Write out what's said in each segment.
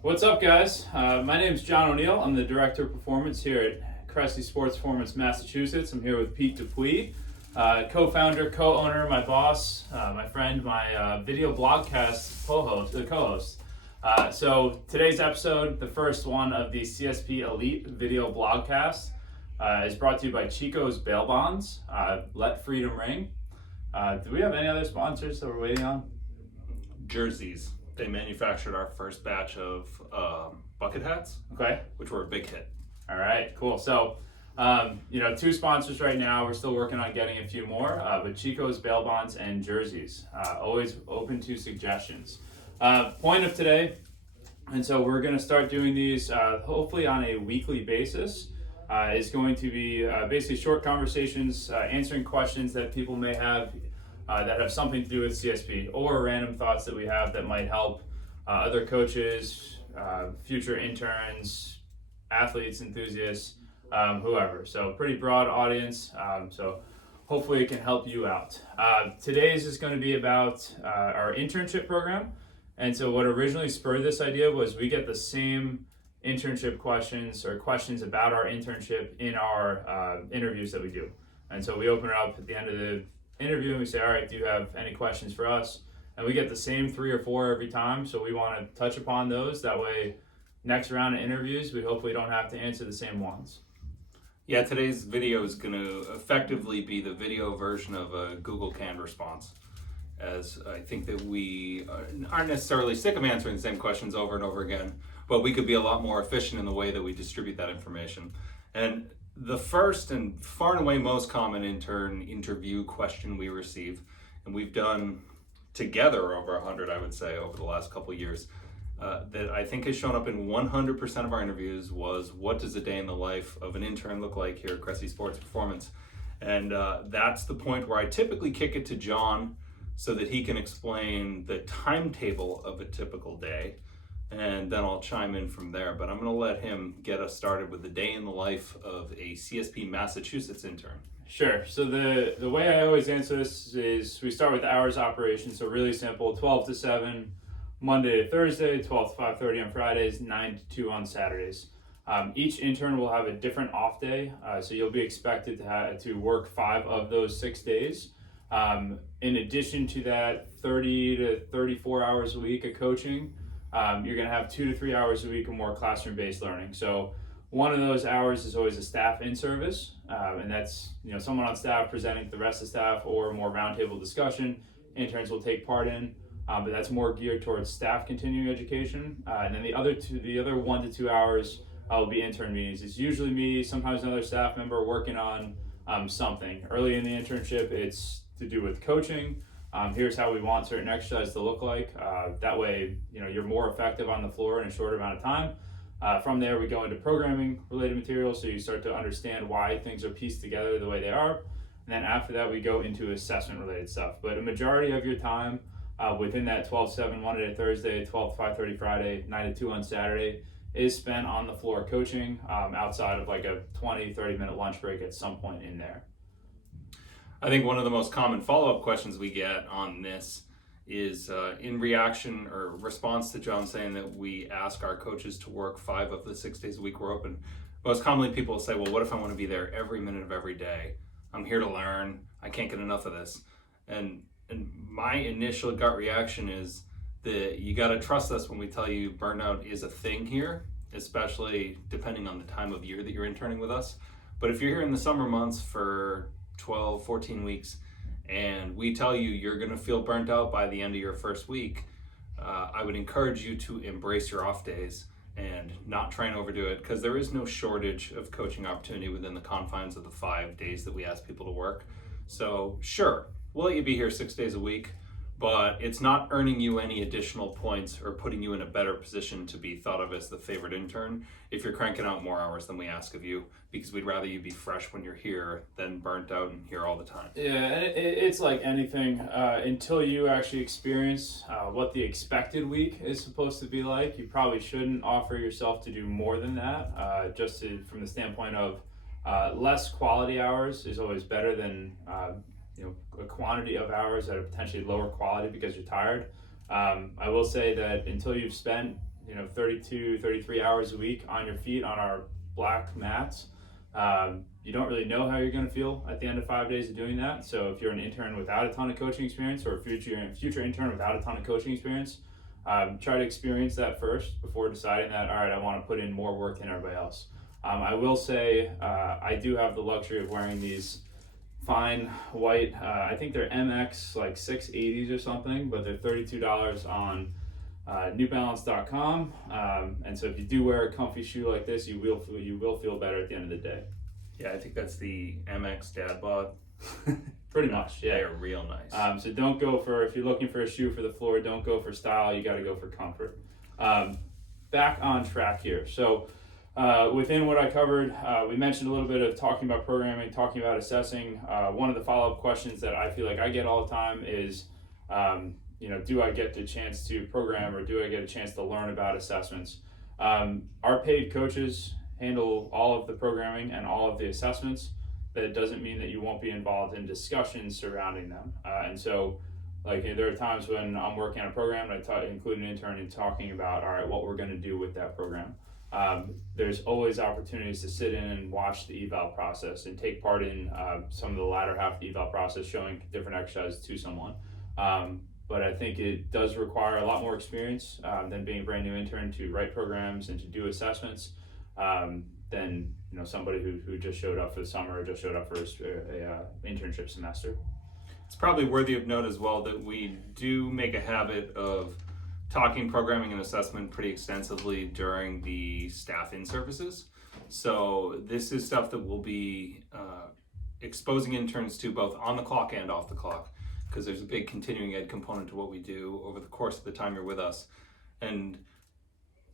What's up, guys? My name is John O'Neill. I'm the Director of Performance here at Cressy Sports Performance, Massachusetts. I'm here with Pete Dupuis, co-founder, co-owner, my boss, my friend, my video blogcast co-host. So today's episode, the first one of the CSP Elite video blogcast, is brought to you by Chico's Bail Bonds. Let Freedom Ring. Do we have any other sponsors that we're waiting on? Jerseys. They manufactured our first batch of bucket hats, Okay. which were a big hit. All right, cool. So, two sponsors right now. We're still working on getting a few more, but Chico's Bail Bonds and jerseys. Always open to suggestions. Point of today, and so we're going to start doing these hopefully on a weekly basis. Is going to be basically short conversations, answering questions that people may have that have something to do with CSP, or random thoughts that we have that might help other coaches, future interns, athletes, enthusiasts, whoever. So pretty broad audience, so hopefully it can help you out. Today's is going to be about our internship program. And so what originally spurred this idea was we get the same internship questions or questions about our internship in our interviews that we do. And so we open it up at the end of the interview and we say, all right, do you have any questions for us? And we get the same 3 or 4 every time, so we want to touch upon those. That way, next round of interviews, we hopefully don't have to answer the same ones. Yeah, today's video is going to effectively be the video version of a Google canned response, as I think that we aren't necessarily sick of answering the same questions over and over again, but we could be a lot more efficient in the way that we distribute that information. And the first and far and away most common intern interview question we receive, and we've done together over 100, I would say, over the last couple of years, that I think has shown up in 100% of our interviews was, what does a day in the life of an intern look like here at Cressy Sports Performance? And that's the point where I typically kick it to John so that he can explain the timetable of a typical day, and then I'll chime in from there. But I'm going to let him get us started with the day in the life of a CSP Massachusetts intern. Sure. So the way I always answer this is we start with hours operation. So really simple, 12 to 7, Monday to Thursday, 12 to 5:30 on Fridays, 9 to 2 on Saturdays. Each intern will have a different off day. So you'll be expected to work 5 of those 6 days. In addition to that, 30 to 34 hours a week of coaching. You're going to have 2 to 3 hours a week of more classroom-based learning. So one of those hours is always a staff in-service, and that's someone on staff presenting to the rest of the staff or more roundtable discussion. Interns will take part in, but that's more geared towards staff continuing education. And then the other 1 to 2 hours will be intern meetings. It's usually me, sometimes another staff member working on something. Early in the internship, it's to do with coaching. Here's how we want certain exercises to look like. That way, you're more effective on the floor in a shorter amount of time. From there, we go into programming related materials, so you start to understand why things are pieced together the way they are. And then after that, we go into assessment related stuff. But a majority of your time within that 12-7 Monday to Thursday, 12 to 5:30 Friday, 9 to 2 on Saturday is spent on the floor coaching outside of like a 20-30 minute lunch break at some point in there. I think one of the most common follow-up questions we get on this is in reaction or response to John saying that we ask our coaches to work 5 of the 6 days a week we're open. Most commonly people will say, well, what if I want to be there every minute of every day? I'm here to learn. I can't get enough of this. And my initial gut reaction is that you got to trust us when we tell you burnout is a thing here, especially depending on the time of year that you're interning with us. But if you're here in the summer months for 12, 14 weeks, and we tell you you're going to feel burnt out by the end of your first week, I would encourage you to embrace your off days and not try and overdo it, because there is no shortage of coaching opportunity within the confines of the 5 days that we ask people to work. So sure, we'll let you be here 6 days a week, but it's not earning you any additional points or putting you in a better position to be thought of as the favorite intern if you're cranking out more hours than we ask of you, because we'd rather you be fresh when you're here than burnt out and here all the time. Yeah, and it's like anything. Until you actually experience what the expected week is supposed to be like, you probably shouldn't offer yourself to do more than that. From the standpoint of less quality hours is always better than a quantity of hours that are potentially lower quality because you're tired. I will say that until you've spent 32, 33 hours a week on your feet on our black mats. You don't really know how you're going to feel at the end of 5 days of doing that. So if you're an intern without a ton of coaching experience, or a future intern without a ton of coaching experience, try to experience that first before deciding that, all right, I want to put in more work than everybody else. I will say I do have the luxury of wearing these fine white, I think they're MX like 680s or something, but they're $32 on newbalance.com. And so if you do wear a comfy shoe like this, you will feel better at the end of the day. Yeah, I think that's the MX Dad Bod. Pretty much, yeah. They're real nice. So don't go for, if you're looking for a shoe for the floor, don't go for style, you got to go for comfort. Back on track here. So within what I covered, we mentioned a little bit of talking about programming, talking about assessing. One of the follow-up questions that I feel like I get all the time is, do I get the chance to program, or do I get a chance to learn about assessments? Our paid coaches handle all of the programming and all of the assessments. That doesn't mean that you won't be involved in discussions surrounding them. And so, like, there are times when I'm working on a program and I include an intern in talking about, all right, what we're going to do with that program. There's always opportunities to sit in and watch the eval process and take part in some of the latter half of the eval process, showing different exercises to someone. But I think it does require a lot more experience than being a brand new intern to write programs and to do assessments than somebody who just showed up for the summer or just showed up for a internship semester. It's probably worthy of note as well that we do make a habit of talking programming and assessment pretty extensively during the staff in services. So this is stuff that we'll be exposing interns to both on the clock and off the clock, because there's a big continuing ed component to what we do over the course of the time you're with us. And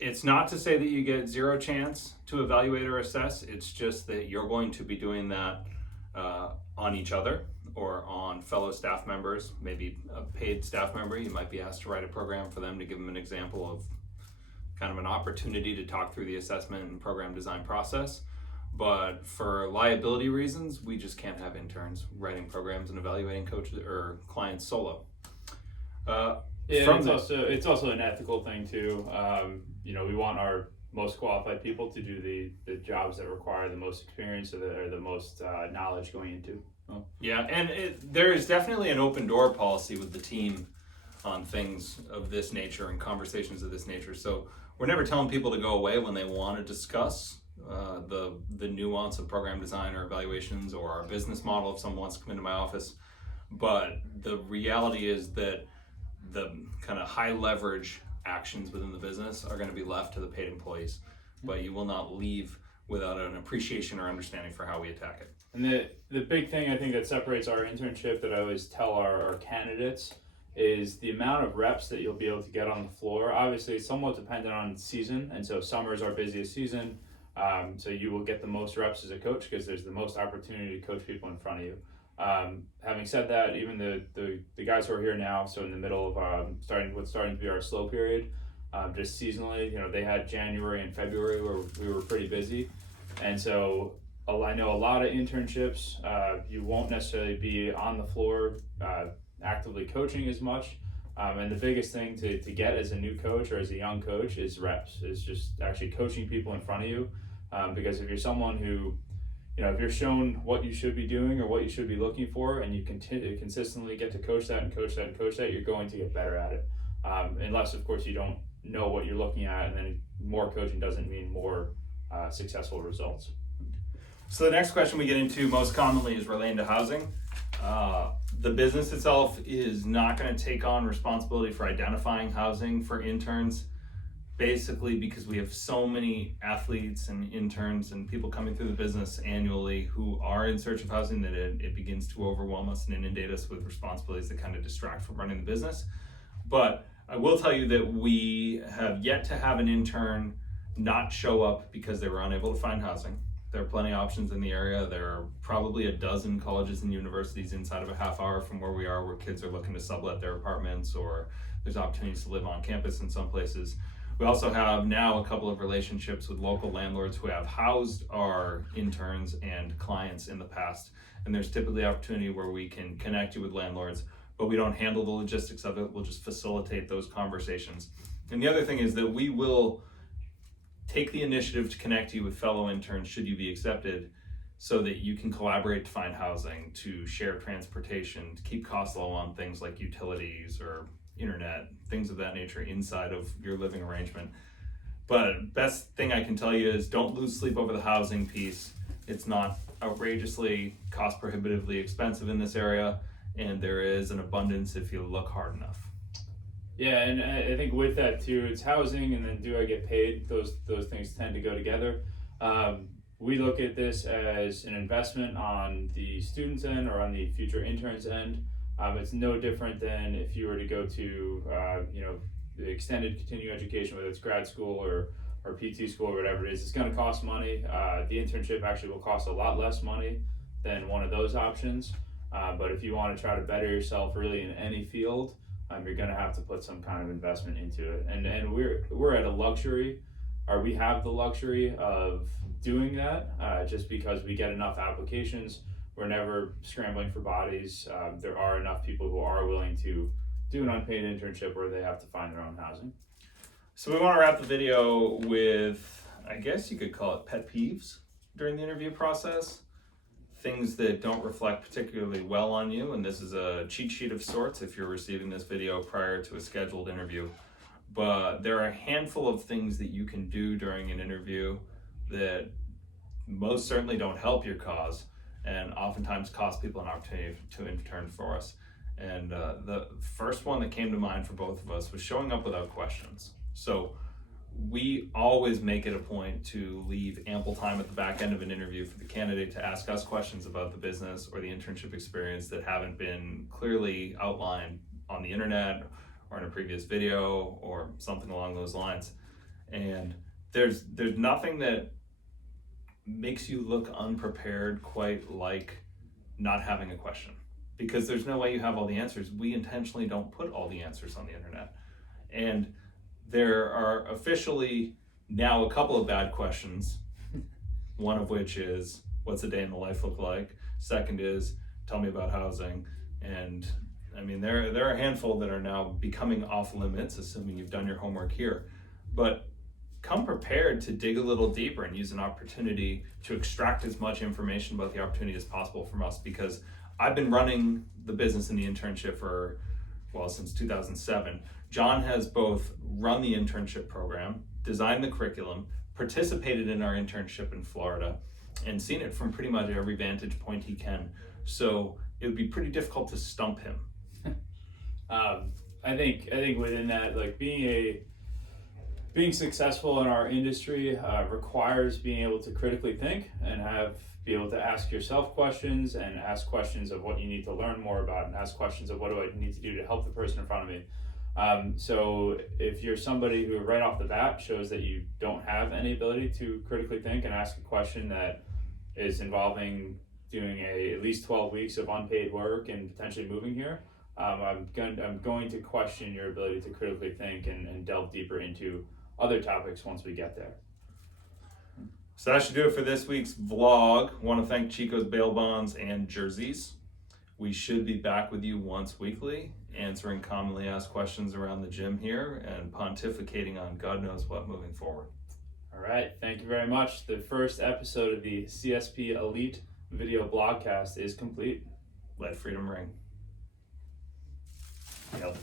it's not to say that you get zero chance to evaluate or assess, it's just that you're going to be doing that on each other or on fellow staff members. Maybe a paid staff member, you might be asked to write a program for them to give them an example of kind of an opportunity to talk through the assessment and program design process. But for liability reasons, we just can't have interns writing programs and evaluating coaches or clients solo. It's also an ethical thing too. We want our most qualified people to do the jobs that require the most experience or the most knowledge going into. Oh. Yeah, and there is definitely an open door policy with the team on things of this nature and conversations of this nature. So we're never telling people to go away when they want to discuss the nuance of program design or evaluations or our business model if someone wants to come into my office. But the reality is that the kind of high leverage actions within the business are going to be left to the paid employees, but you will not leave without an appreciation or understanding for how we attack it. And the big thing I think that separates our internship that I always tell our candidates is the amount of reps that you'll be able to get on the floor. Obviously, it's somewhat dependent on season, and so summer is our busiest season. So you will get the most reps as a coach because there's the most opportunity to coach people in front of you. Having said that, even the guys who are here now, so in the middle of starting to be our slow period, just seasonally, they had January and February where we were pretty busy, and so I know a lot of internships you won't necessarily be on the floor actively coaching as much. And the biggest thing to get as a new coach or as a young coach is reps, is just actually coaching people in front of you. Because if you're someone who, if you're shown what you should be doing or what you should be looking for, and you consistently get to coach that and coach that and coach that, you're going to get better at it. Unless, of course, you don't know what you're looking at, and then more coaching doesn't mean more successful results. So the next question we get into most commonly is relating to housing. The business itself is not going to take on responsibility for identifying housing for interns, basically because we have so many athletes and interns and people coming through the business annually who are in search of housing that it begins to overwhelm us and inundate us with responsibilities that kind of distract from running the business. But I will tell you that we have yet to have an intern not show up because they were unable to find housing. There are plenty of options in the area. There are probably a dozen colleges and universities inside of a half hour from where we are where kids are looking to sublet their apartments, or there's opportunities to live on campus in some places. We also have now a couple of relationships with local landlords who have housed our interns and clients in the past. And there's typically opportunity where we can connect you with landlords, but we don't handle the logistics of it. We'll just facilitate those conversations. And the other thing is that we will take the initiative to connect you with fellow interns should you be accepted, so that you can collaborate to find housing, to share transportation, to keep costs low on things like utilities or internet, things of that nature inside of your living arrangement. But best thing I can tell you is don't lose sleep over the housing piece. It's not outrageously cost prohibitively expensive in this area, and there is an abundance if you look hard enough. Yeah, and I think with that too, it's housing and then do I get paid? Those things tend to go together. We look at this as an investment on the student's end or on the future intern's end. It's no different than if you were to go to the extended continuing education, whether it's grad school or PT school or whatever it is. It's going to cost money. The internship actually will cost a lot less money than one of those options. But if you want to try to better yourself really in any field, you're going to have to put some kind of investment into it. And we're at a luxury, or we have the luxury of doing that just because we get enough applications. We're never scrambling for bodies. There are enough people who are willing to do an unpaid internship where they have to find their own housing. So we want to wrap the video with, I guess you could call it pet peeves during the interview process. Things that don't reflect particularly well on you, and this is a cheat sheet of sorts if you're receiving this video prior to a scheduled interview. But there are a handful of things that you can do during an interview that most certainly don't help your cause, and oftentimes cost people an opportunity to intern for us. And the first one that came to mind for both of us was showing up without questions. So we always make it a point to leave ample time at the back end of an interview for the candidate to ask us questions about the business or the internship experience that haven't been clearly outlined on the internet or in a previous video or something along those lines. And there's nothing that makes you look unprepared quite like not having a question, because there's no way you have all the answers. We intentionally don't put all the answers on the internet. And there are officially now a couple of bad questions, one of which is, what's a day in the life look like? Second is, tell me about housing. And I mean, there are a handful that are now becoming off limits, assuming you've done your homework here. But come prepared to dig a little deeper and use an opportunity to extract as much information about the opportunity as possible from us, because I've been running the business in the internship since 2007. John has both run the internship program, designed the curriculum, participated in our internship in Florida, and seen it from pretty much every vantage point he can. So it would be pretty difficult to stump him. I think within that, like being successful in our industry requires being able to critically think and be able to ask yourself questions and ask questions of what you need to learn more about and ask questions of what do I need to do to help the person in front of me. So if you're somebody who right off the bat shows that you don't have any ability to critically think and ask a question that is involving doing at least 12 weeks of unpaid work and potentially moving here, I'm going to question your ability to critically think and delve deeper into other topics once we get there. So that should do it for this week's vlog. I want to thank Chico's bail bonds and jerseys. We should be back with you once weekly, answering commonly asked questions around the gym here and pontificating on God knows what moving forward. All right, thank you very much. The first episode of the CSP Elite video blogcast is complete. Let freedom ring. Yep.